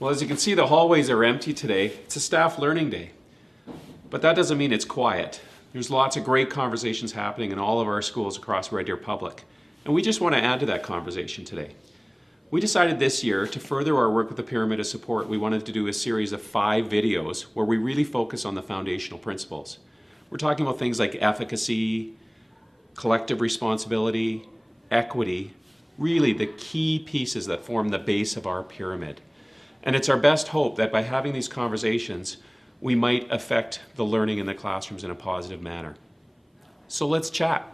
Well, as you can see, the hallways are empty today. It's a staff learning day. But that doesn't mean it's quiet. There's lots of great conversations happening in all of our schools across Red Deer Public. And we just want to add to that conversation today. We decided this year to further our work with the Pyramid of Support. We wanted to do a series of 5 videos where we really focus on the foundational principles. We're talking about things like efficacy, collective responsibility, equity, really the key pieces that form the base of our pyramid. And it's our best hope that by having these conversations, we might affect the learning in the classrooms in a positive manner. So let's chat.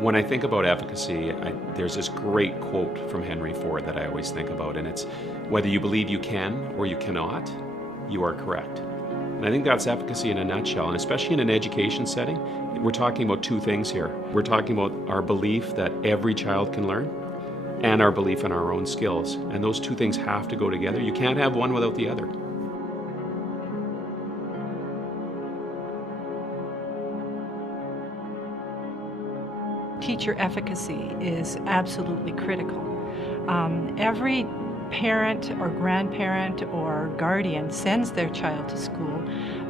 When I think about efficacy, there's this great quote from Henry Ford that I always think about, and it's, whether you believe you can or you cannot, you are correct. And I think that's efficacy in a nutshell, and especially in an education setting, we're talking about 2 things here. We're talking about our belief that every child can learn, and our belief in our own skills. And those 2 things have to go together. You can't have one without the other. Teacher efficacy is absolutely critical. Every parent or grandparent or guardian sends their child to school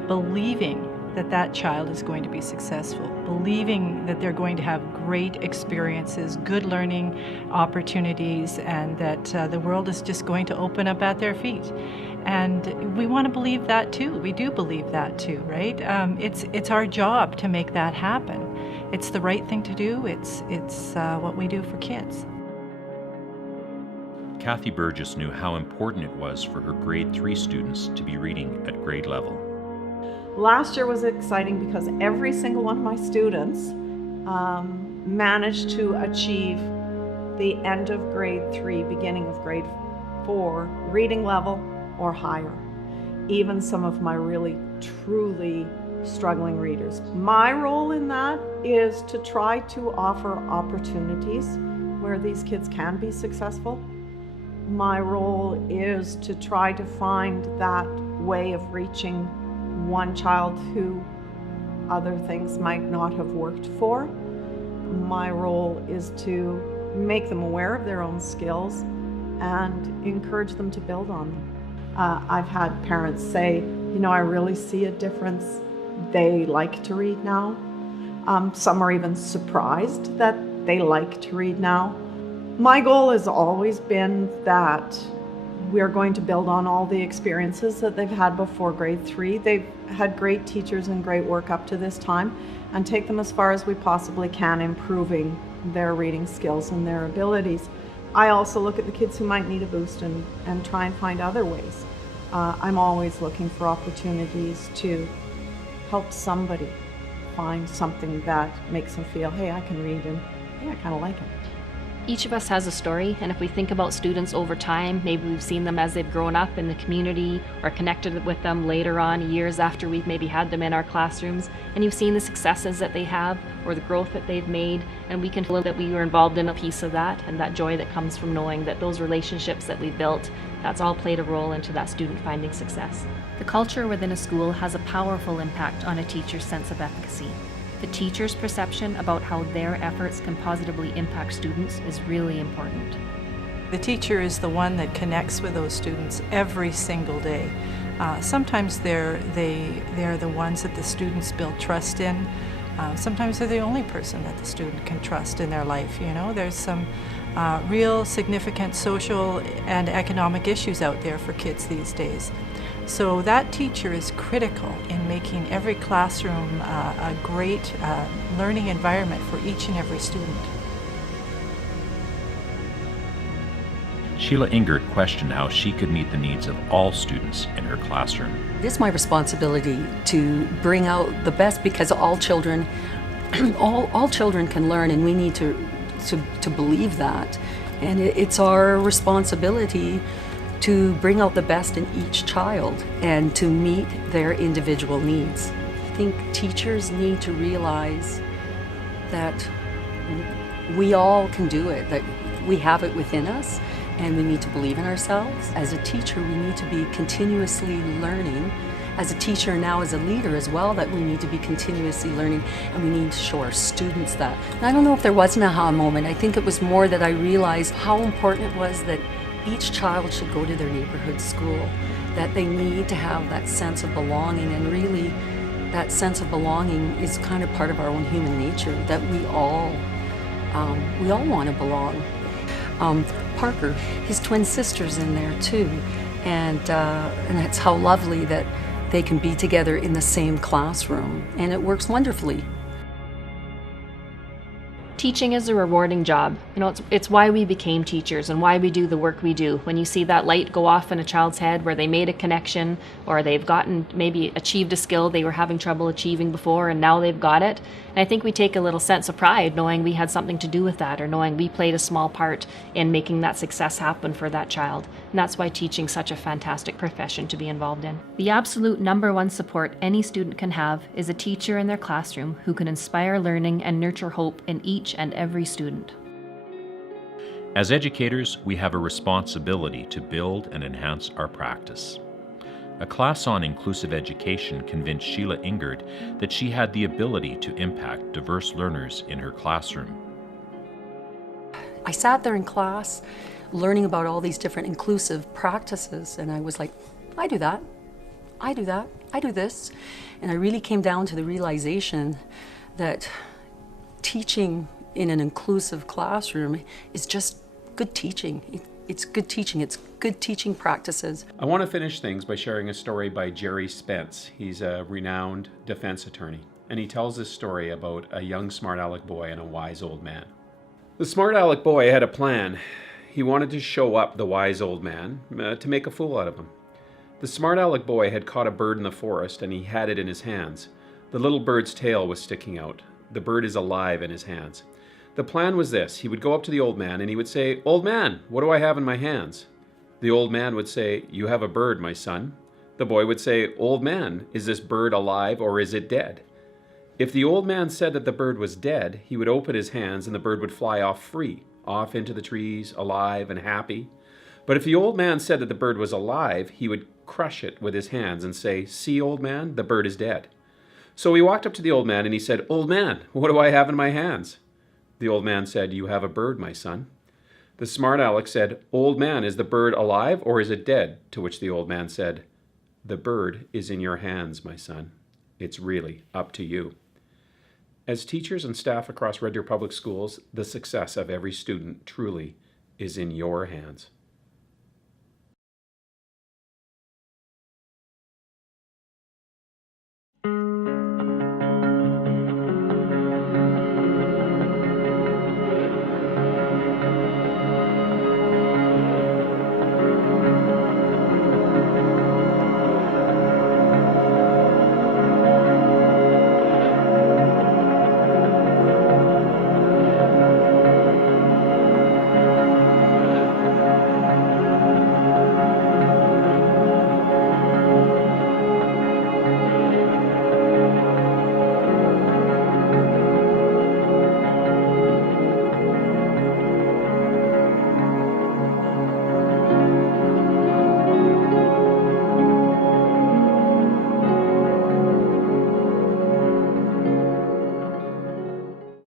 believing that that child is going to be successful, believing that they're going to have great experiences, good learning opportunities, and that the world is just going to open up at their feet. And we want to believe that too. We do believe that too, right? It's our job to make that happen. It's the right thing to do. It's what we do for kids. Kathy Burgess knew how important it was for her grade 3 students to be reading at grade level. Last year was exciting because every single one of my students managed to achieve the end of grade 3, beginning of grade 4, reading level or higher. Even some of my really, truly struggling readers. My role in that is to try to offer opportunities where these kids can be successful. My role is to try to find that way of reaching one child who other things might not have worked for. My role is to make them aware of their own skills and encourage them to build on them. I've had parents say, you know, I really see a difference. They like to read now. Some are even surprised that they like to read now. My goal has always been that we're going to build on all the experiences that they've had before grade 3. They've had great teachers and great work up to this time, and take them as far as we possibly can, improving their reading skills and their abilities. I also look at the kids who might need a boost and try and find other ways. I'm always looking for opportunities to help somebody find something that makes them feel, hey, I can read, and hey, I kind of like it. Each of us has a story, and if we think about students over time, maybe we've seen them as they've grown up in the community or connected with them later on, years after we've maybe had them in our classrooms, and you've seen the successes that they have or the growth that they've made, and we can feel that we were involved in a piece of that, and that joy that comes from knowing that those relationships that we built, that's all played a role into that student finding success. The culture within a school has a powerful impact on a teacher's sense of efficacy. The teacher's perception about how their efforts can positively impact students is really important. The teacher is the one that connects with those students every single day. Sometimes they're the ones that the students build trust in. Sometimes they're the only person that the student can trust in their life. You know, there's some real significant social and economic issues out there for kids these days. So that teacher is critical in making every classroom a great learning environment for each and every student. Sheila Ingert questioned how she could meet the needs of all students in her classroom. It is my responsibility to bring out the best, because all children all children can learn, and we need to believe that. And it's our responsibility to bring out the best in each child and to meet their individual needs. I think teachers need to realize that we all can do it, that we have it within us, and we need to believe in ourselves. As a teacher, we need to be continuously learning. As a teacher, now as a leader as well, that we need to be continuously learning, and we need to show our students that. And I don't know if there was an aha moment. I think it was more that I realized how important it was that each child should go to their neighborhood school, that they need to have that sense of belonging, and really that sense of belonging is kind of part of our own human nature, that we all want to belong. Parker, his twin sister's in there too, and that's how lovely that they can be together in the same classroom, and it works wonderfully. Teaching is a rewarding job. You know, it's why we became teachers and why we do the work we do. When you see that light go off in a child's head where they made a connection, or they've maybe achieved a skill they were having trouble achieving before and now they've got it. And I think we take a little sense of pride knowing we had something to do with that, or knowing we played a small part in making that success happen for that child. And that's why teaching's such a fantastic profession to be involved in. The absolute #1 support any student can have is a teacher in their classroom who can inspire learning and nurture hope in each and every student. As educators, we have a responsibility to build and enhance our practice. A class on inclusive education convinced Sheila Ingard that she had the ability to impact diverse learners in her classroom. I sat there in class learning about all these different inclusive practices, and I was like, I do that, I do that, I do this. And I really came down to the realization that teaching in an inclusive classroom is just good teaching. It's good teaching. It's good teaching practices. I want to finish things by sharing a story by Jerry Spence. He's a renowned defense attorney, and he tells this story about a young smart aleck boy and a wise old man. The smart aleck boy had a plan. He wanted to show up the wise old man to make a fool out of him. The smart aleck boy had caught a bird in the forest, and he had it in his hands. The little bird's tail was sticking out. The bird is alive in his hands. The plan was this: he would go up to the old man and he would say, "Old man, what do I have in my hands?" The old man would say, "You have a bird, my son." The boy would say, "Old man, is this bird alive or is it dead?" If the old man said that the bird was dead, he would open his hands and the bird would fly off free, off into the trees, alive and happy. But if the old man said that the bird was alive, he would crush it with his hands and say, "See, old man, the bird is dead." So he walked up to the old man and he said, "Old man, what do I have in my hands?" The old man said, "You have a bird, my son." The smart aleck said, "Old man, is the bird alive or is it dead?" To which the old man said, "The bird is in your hands, my son. It's really up to you." As teachers and staff across Red Deer Public Schools, the success of every student truly is in your hands.